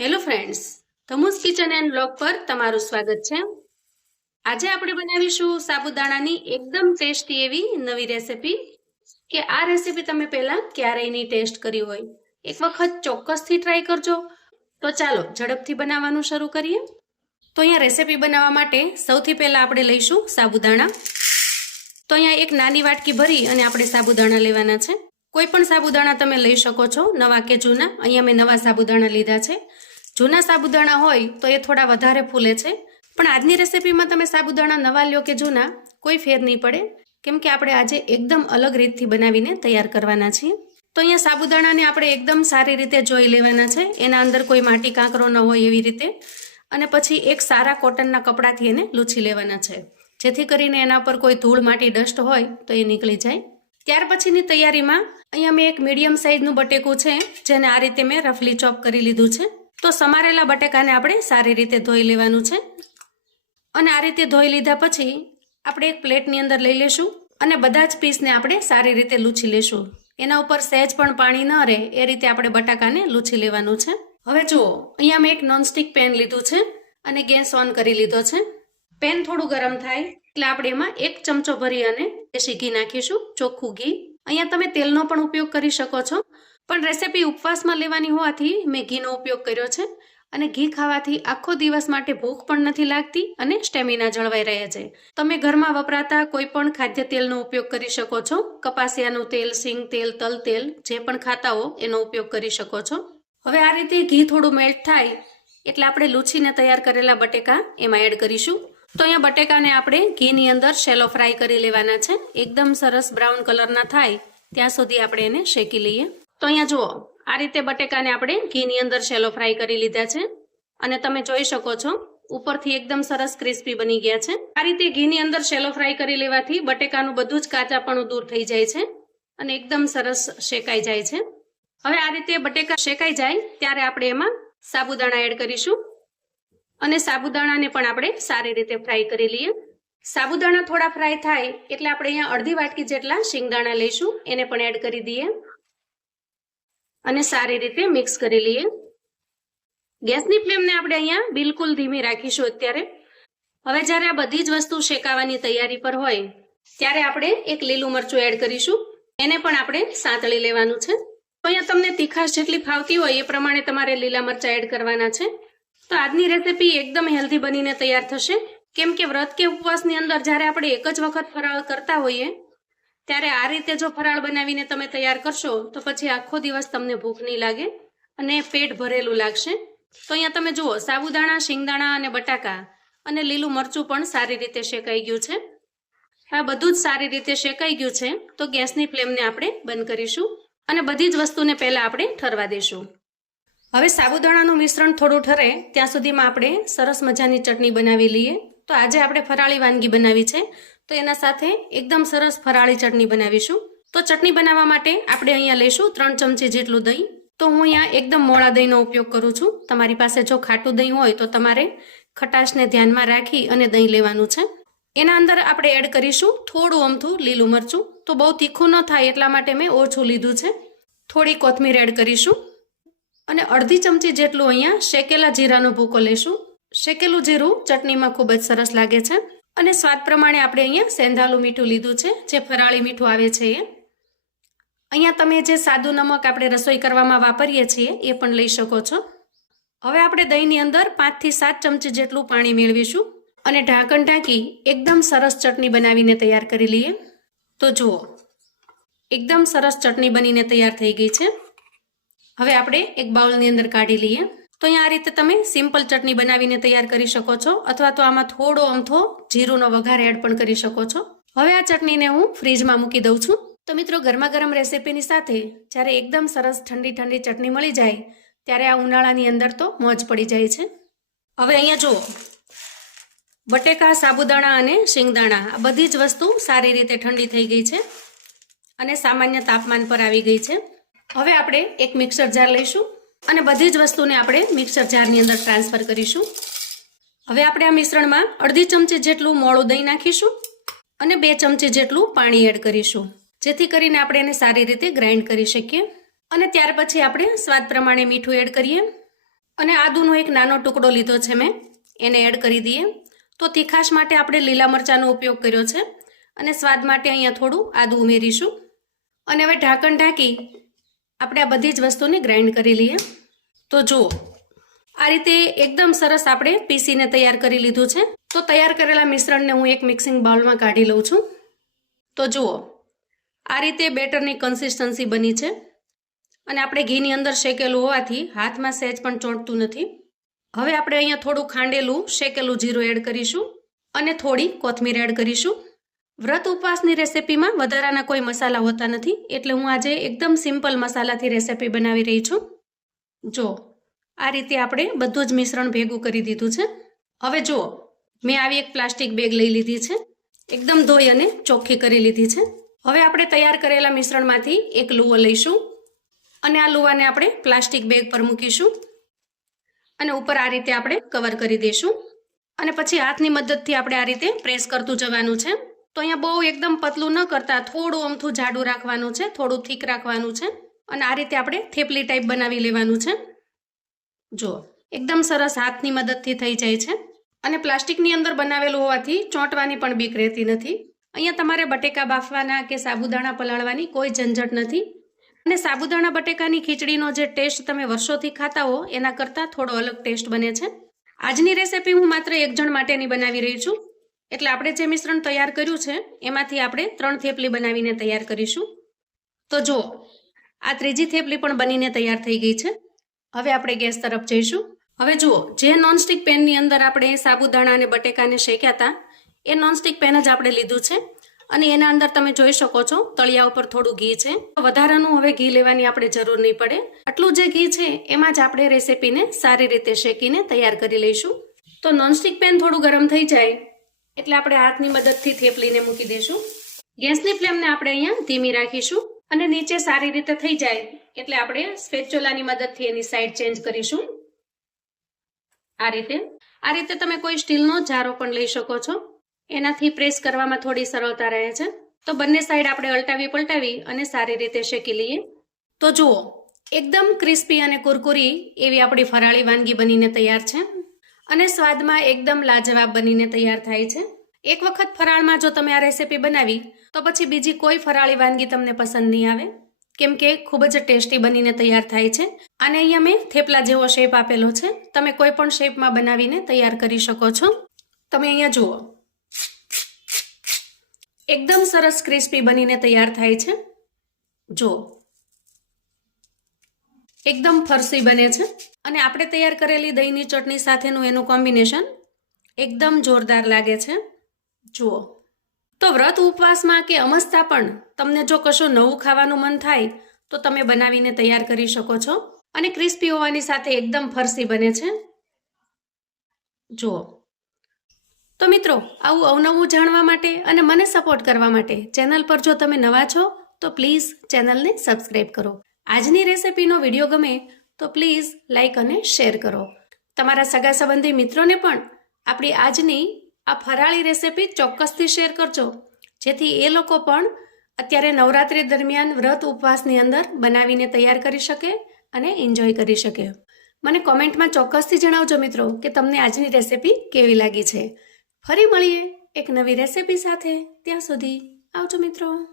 Hello friends Dhamu's kitchen and blog પર તમારું સ્વાગત છે. આજે આપણે બનાવીશું સાબુદાણાની એકદમ ટેસ્ટી એવી નવી રેસિપી કે આ રેસિપી તમે પહેલાં ક્યારેય નહીં ટેસ્ટ કરી હોય. એક વખત ચોક્કસથી ટ્રાય કરજો. તો ચાલો, ઝડપથી બનાવવાનું શરૂ કરીએ. તો અહીંયા રેસિપી બનાવવા માટે સૌથી પહેલાં આપણે લઈશું સાબુદાણા. તો અહીંયા એક નાની વાટકી ભરી અને આપણે સાબુદાણા લેવાના છે. કોઈ પણ સાબુદાણા તમે લઈ શકો છો, નવા કે જૂના. અહીંયા મેં નવા સાબુદાણા લીધા છે. જૂના સાબુદાણા હોય તો એ થોડા વધારે ફૂલે છે. પણ આજની રેસિપીમાં તમે સાબુદાણા નવા લ્યો કે જૂના, કોઈ ફેર નહીં પડે. કેમ કે આપણે આજે એકદમ અલગ રીતથી બનાવીને તૈયાર કરવાના છીએ. તો અહીંયા સાબુદાણાને આપણે એકદમ સારી રીતે જોઈ લેવાના છે. એના અંદર કોઈ માટી કાંકરો ન હોય એવી રીતે. અને પછી એક સારા કોટનના કપડાથી એને લૂછી લેવાના છે. જેથી કરીને એના પર કોઈ ધૂળ, માટી, ડસ્ટ હોય તો એ નીકળી જાય. ત્યાર પછીની તૈયારીમાં અહીંયા મેં એક મીડિયમ સાઇઝનું બટેકું છે, જેને આ રીતે મેં રફલી ચોપ કરી લીધું છે. તો સમારેલા બટેકાને આપણે સારી રીતે ધોઈ લેવાનું છે. અને આ રીતે ધોઈ લીધા પછી આપણે એક પ્લેટની અંદર લઈ લેશું અને બધા જ પીસને આપણે સારી રીતે લૂછી લેશું. એના ઉપર સહેજ પણ પાણી ન રહે એ રીતે આપણે બટાકાને લૂછી લેવાનું છે. હવે જુઓ, અહીંયા મેં એક નોનસ્ટિક પેન લીધું છે અને ગેસ ઓન કરી લીધો છે. પેન થોડું ગરમ થાય એટલે આપણે એમાં એક ચમચો ભરી અને દેશી ઘી નાખીશું ચોખ્ખું ઘી. અહીંયા તમે તેલનો પણ ઉપયોગ કરી શકો છો. પણ રેસીપી ઉપવાસમાં લેવાની હોવાથી મેં ઘીનો ઉપયોગ કર્યો છે અને ઘી ખાવાથી આખો દિવસ માટે ભૂખ પણ નથી લાગતી અને સ્ટેમિના જળવાઈ રહે છે. તમે ઘરમાં વપરાતા કોઈ પણ ખાદ્ય તેલનો ઉપયોગ કરી શકો છો. કપાસિયાનું તેલ, સિંગ તેલ, તલ તેલ જે પણ ખાતા હો એનો ઉપયોગ કરી શકો છો. હવે આ રીતે ઘી થોડું મેલ્ટ થાય એટલે આપણે લૂછીને તૈયાર કરેલા બટેકા એમાં એડ કરીશું. તો અહીંયા બટેકાને આપણે ઘીની અંદર શેલો ફ્રાય કરી લેવાના છે. એકદમ સરસ બ્રાઉન કલરના થાય, ત્યાં સુધી આપણે એને શેકી લઈએ. તો અહીંયા જુઓ, આ રીતે બટેકાને આપણે ઘીની અંદર શેલો ફ્રાય કરી લીધા છે. અને તમે જોઈ શકો છો, ઉપરથી એકદમ સરસ ક્રિસ્પી બની ગયા છે. આ રીતે ઘીની અંદર શેલો ફ્રાય કરી લેવાથી બટેકાનું બધું જ કાચાપણું દૂર થઈ જાય છે અને એકદમ સરસ શેકાઈ જાય છે. હવે આ રીતે બટેકા શેકાઈ જાય, ત્યારે આપણે એમાં સાબુદાણા એડ કરીશું. અને સાબુદાણાને પણ આપણે સારી રીતે ફ્રાય કરી લઈએ. સાબુદાણા થોડા ફ્રાય થાય એટલે આપણે અહીંયા અડધી વાટકી જેટલા શિંગદાણા લઈશું. એને પણ એડ કરી દઈએ. અને સારી રીતે મિક્સ કરી લઈએ. ગેસની ફ્લેમને આપણે અહીંયા બિલકુલ ધીમી રાખીશું અત્યારે. હવે જ્યારે આ બધી જ વસ્તુ શેકાવાની તૈયારી પર હોય, ત્યારે આપણે એક લીલું મરચું એડ કરીશું. એને પણ આપણે સાંતળી લેવાનું છે. તો અહીંયા તમને તીખાશ જેટલી ફાવતી હોય એ પ્રમાણે તમારે લીલા મરચાં એડ કરવાના છે. તો આજની રેસીપી એકદમ હેલ્ધી બનીને તૈયાર થશે. કેમ કે વ્રત કે ઉપવાસની અંદર જ્યારે આપણે એક જ વખત ફરાળ કરતા હોઈએ, ત્યારે આ રીતે જો ફરાળ બનાવીને તમે તૈયાર કરશો, તો પછી આખો દિવસ તમને ભૂખ નહીં લાગે અને પેટ ભરેલું લાગશે. તો અહીંયા તમે જુઓ, સાબુદાણા, શિંગદાણા અને બટાકા અને લીલું મરચું પણ સારી રીતે શેકાઈ ગયું છે. આ બધું જ સારી રીતે શેકાઈ ગયું છે, તો ગેસની ફ્લેમને આપણે બંધ કરીશું અને બધી જ વસ્તુને પહેલાં આપણે ઠરવા દઈશું હવે સાબુદાણાનું મિશ્રણ થોડું ઠરે, ત્યાં સુધીમાં આપણે સરસ મજાની ચટણી બનાવી લઈએ. તો આજે આપણે ફરાળી વાનગી બનાવી છે. તો એના સાથે એકદમ સરસ ફરાળી ચટણી બનાવીશું. તો ચટણી બનાવવા માટે આપણે અહીંયા લઈશું ત્રણ ચમચી જેટલું દહીં. તો હું અહીંયા એકદમ મોળા દહીંનો ઉપયોગ કરું છું. તમારી પાસે જો ખાટું દહીં હોય તો તમારે ખટાશને ધ્યાનમાં રાખી અને દહીં લેવાનું છે. એના અંદર આપણે એડ કરીશું થોડું અમથું લીલું મરચું. તો બહુ તીખું ન થાય એટલા માટે મેં ઓછું લીધું છે. થોડી કોથમીર એડ કરીશું. અને અડધી ચમચી જેટલું અહીંયા શેકેલા જીરાનો ભૂકો લઈશું શેકેલું જીરું ચટણીમાં ખૂબ જ સરસ લાગે છે અને સ્વાદ પ્રમાણે આપણે અહીંયા સેંધાલું મીઠું લીધું છે, જે ફરાળી મીઠું આવે છે એ. અહીંયા તમે જે સાદું નમક આપણે રસોઈ કરવામાં વાપરીએ છીએ એ પણ લઈ શકો છો. હવે આપણે દહીંની અંદર પાંચથી સાત ચમચી જેટલું પાણી મેળવીશું અને ઢાંકણ ઢાંકી એકદમ સરસ ચટણી બનાવીને તૈયાર કરી લઈએ. તો જુઓ, એકદમ સરસ ચટણી બનીને તૈયાર થઈ ગઈ છે. હવે આપણે એક બાઉલની અંદર કાઢી લઈએ. તો અહીંયા આ રીતે તમે સિમ્પલ ચટણી બનાવીને તૈયાર કરી શકો છો, અથવા તો આમાં થોડો અમથો જીરુંનો વઘાર એડ પણ કરી શકો છો. હવે આ ચટણીને હું ફ્રીજમાં મૂકી દઉં છું. તો મિત્રો, ગરમા ગરમ રેસીપીની સાથે જ્યારે એકદમ સરસ ઠંડી ઠંડી ચટણી મળી જાય, ત્યારે આ ઉનાળાની અંદર તો મોજ પડી જાય છે. હવે અહીંયા જુઓ. બટેકા, સાબુદાણા અને શિંગદાણા, આ બધી જ વસ્તુ સારી રીતે ઠંડી થઈ ગઈ છે અને સામાન્ય તાપમાન પર આવી ગઈ છે. હવે આપણે એક મિક્સર જાર લઈશું અને બધી જ વસ્તુને આપણે મિક્સર જારની અંદર ટ્રાન્સફર કરીશું. હવે આપણે આ મિશ્રણમાં અડધી ચમચી જેટલું મોળું દહીં નાખીશું અને બે ચમચી જેટલું પાણી એડ કરીશું, જેથી કરીને આપણે એને સારી રીતે ગ્રાઇન્ડ કરી શકીએ. અને ત્યાર પછી આપણે સ્વાદ પ્રમાણે મીઠું એડ કરીએ. અને આદુનો એક નાનો ટુકડો લીધો છે મેં, એને એડ કરી દઈએ. તો તીખાશ માટે આપણે લીલા મરચાંનો ઉપયોગ કર્યો છે અને સ્વાદ માટે અહીંયા થોડું આદું ઉમેરીશું. અને હવે ઢાંકણ ઢાંકી આપણે આ બધી જ વસ્તુને ગ્રાઇન્ડ કરી લઈએ. તો જુઓ, આ રીતે એકદમ સરસ આપણે પીસીને તૈયાર કરી લીધું છે. તો તૈયાર કરેલા મિશ્રણને હું એક મિક્સિંગ બાઉલમાં કાઢી લઉં છું. તો જુઓ, આ રીતે બેટરની કન્સિસ્ટન્સી બની છે. અને આપણે ઘીની અંદર શેકેલું હોવાથી હાથમાં સહેજ પણ ચોંટતું નથી. હવે આપણે અહીંયા થોડું ખાંડેલું શેકેલું જીરું એડ કરીશું અને થોડી કોથમીર એડ કરીશું. વ્રત ઉપવાસની રેસિપીમાં વધારાના કોઈ મસાલા હોતા નથી, એટલે હું આજે એકદમ સિમ્પલ મસાલાથી રેસિપી બનાવી રહી છું. જો, આ રીતે આપણે બધું જ મિશ્રણ ભેગું કરી દીધું છે. હવે જુઓ મેં આવી એક પ્લાસ્ટિક બેગ લઈ લીધી છે. એકદમ ધોઈ અને ચોખ્ખી કરી લીધી છે. હવે આપણે તૈયાર કરેલા મિશ્રણમાંથી એક લુવો લઈશું અને આ લુવાને આપણે પ્લાસ્ટિક બેગ પર મૂકીશું અને ઉપર આ રીતે આપણે કવર કરી દઈશું અને પછી હાથની મદદથી આપણે આ રીતે પ્રેસ કરતું જવાનું છે. તો અહીંયા બહુ એકદમ પતલું ન કરતા, થોડું અમથું જાડું રાખવાનું છે, થોડું થીક રાખવાનું છે અને આ રીતે આપણે થેપલી ટાઈપ બનાવી લેવાનું છે. જો એકદમ સરસ હાથની મદદથી થઈ જાય છે અને પ્લાસ્ટિકની અંદર બનાવેલું હોવાથી ચોંટવાની પણ બીક રહેતી નથી. અહીંયા તમારે બટેકા બાફવાના કે સાબુદાણા પલાળવાની કોઈ ઝંઝટ નથી અને સાબુદાણા બટેકાની ખીચડીનો જે ટેસ્ટ તમે વર્ષોથી ખાતા હો, એના કરતાં થોડો અલગ ટેસ્ટ બને છે. આજની રેસિપી હું માત્ર એક જણ માટેની બનાવી રહી છું. એટલે આપણે જે મિશ્રણ તૈયાર કર્યું છે, એમાંથી આપણે ત્રણ થેપલી બનાવીને તૈયાર કરીશું. તો જુઓ આ ત્રીજી થેપલી પણ બનીને તૈયાર થઈ ગઈ છે. હવે આપણે ગેસ તરફ જઈશું. હવે જુઓ, જે નોનસ્ટિક પેનની અંદર આપણે સાબુદાણા અને બટેકાને શેક્યા હતા, એ નોનસ્ટિક પેન જ આપણે લીધું છે. અને એના અંદર તમે જોઈ શકો છો, તળિયા ઉપર થોડું ઘી છે. વધારાનું હવે ઘી લેવાની આપણે જરૂર નહીં પડે. આટલું જે ઘી છે, એમાં જ આપણે રેસીપીને સારી રીતે શેકીને તૈયાર કરી લઈશું. તો નોનસ્ટિક પેન થોડું ગરમ થઈ જાય. એટલે આપણે હાથની મદદથી થેપલીને મૂકી દઈશું ગેસની ફ્લેમને આપણે અહીંયા ધીમી રાખીશું અને નીચે સારી રીતે થઈ જાય એટલે આપણે સ્પેચોલાની મદદથી એની સાઈડ ચેન્જ કરીશું. આ રીતે. આ રીતે તમે કોઈ સ્ટીલનો જારો પણ લઈ શકો છો. એનાથી પ્રેસ કરવામાં થોડી સરળતા રહે છે. તો બંને સાઈડ આપણે અલટાવી પલટાવી અને સારી રીતે શેકી લઈએ. તો જુઓ, એકદમ ક્રિસ્પી અને કુરકુરી એવી આપણી ફરાળી વાનગી બનીને તૈયાર છે. અને સ્વાદમાં એકદમ લાજવાબ બનીને તૈયાર થાય છે. એક વખત ફરાળમાં જો તમે આ રેસીપી બનાવી, તો પછી બીજી કોઈ ફરાળી વાનગી તમને પસંદ નહીં આવે. કેમ કે ખૂબ જ ટેસ્ટી બનીને તૈયાર થાય છે. અને અહીંયા મેં થેપલા જેવો શેપ આપેલો છે. તમે કોઈ પણ શેપમાં બનાવીને તૈયાર કરી શકો છો. તમે અહીંયા જુઓ. એકદમ સરસ ક્રિસ્પી બનીને તૈયાર થાય છે. જો એકદમ ફરસી બને છે. અને આપણે તૈયાર કરેલી દહીંની ચટણી સાથેનું એનું કોમ્બિનેશન એકદમ જોરદાર લાગે છે. જુઓ. તો વ્રત ઉપવાસમાં કે અમસ્તા પણ તમને જો કશું નવું ખાવાનું મન થાય તો તમે બનાવીને તૈયાર કરી શકો છો અને ક્રિસ્પી હોવાની સાથે એકદમ ફરસી બને છે. જુઓ. તો મિત્રો, આવું અવનવું જાણવા માટે અને મને સપોર્ટ કરવા માટે ચેનલ પર જો તમે નવા છો તો પ્લીઝ ચેનલને સબસ્ક્રાઈબ કરો. આજની રેસિપીનો વીડિયો ગમે તો પ્લીઝ લાઇક અને શેર કરો. તમારા સગા સંબંધી મિત્રોને પણ આપણી આજની આ ફરાળી રેસિપી ચોક્કસથી શેર કરજો. જેથી એ લોકો પણ અત્યારે નવરાત્રિ દરમિયાન વ્રત ઉપવાસની અંદર બનાવીને તૈયાર કરી શકે અને એન્જોય કરી શકે. મને કોમેન્ટમાં ચોક્કસથી જણાવજો મિત્રો કે તમને આજની રેસિપી કેવી લાગી છે. ફરી મળીએ એક નવી રેસીપી સાથે. ત્યાં સુધી આવજો મિત્રો.